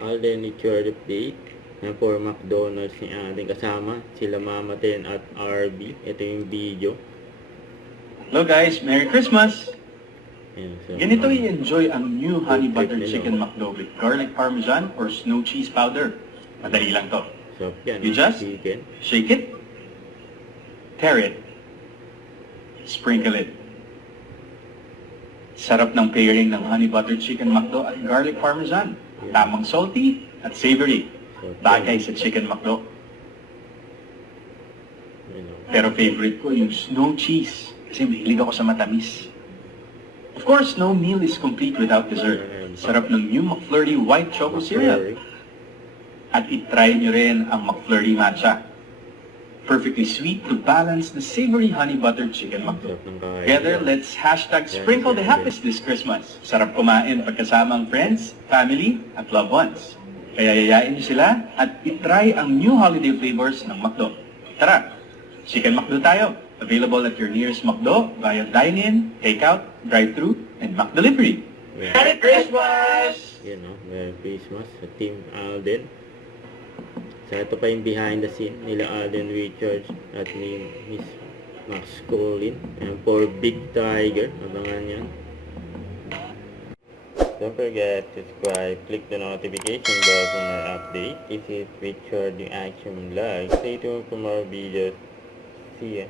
Alden Richard update na for McDonald's ni ating kasama, sila Mama Ten at RB. Ito yung video. Hello guys, Merry Christmas! Ayan, so, Ganito i-enjoy ang new honey butter nila. chicken McDo with garlic parmesan or snow cheese powder. Madali lang to. So, yan, You just chicken. shake it, tear it, sprinkle it. Sarap ng pairing ng honey butter chicken McDo at garlic parmesan. Tamang salty at savory. So, Bagay sa chicken McDo. Pero favorite ko yung snow cheese kasi mahilig ako sa matamis. Of course, no meal is complete without dessert. Sarap ng new McFlurry White Choco Cereal. At itry nyo rin ang McFlurry Matcha. Perfectly sweet to balance the savory honey butter chicken McDo. Together, let's #sprinkle the happiness this Christmas. Sarap kumain pagkasama ang friends, family, at loved ones. Kaya yayain nyo sila at itry ang new holiday flavors ng McDo. Tara, Chicken McDo tayo. Available at your nearest McDo via dine-in, take-out, drive-thru, and McDelivery. Merry Christmas! Yan o, Merry Christmas sa Team Alden. So, ito pa yung behind the scene nila Alden Richards at ni Miss Max Colin. And for Big Tiger, abangan yan. Don't forget to subscribe, click the notification bell for more updates. This is Richard the Action Vlog. Stay tuned for more videos. See ya.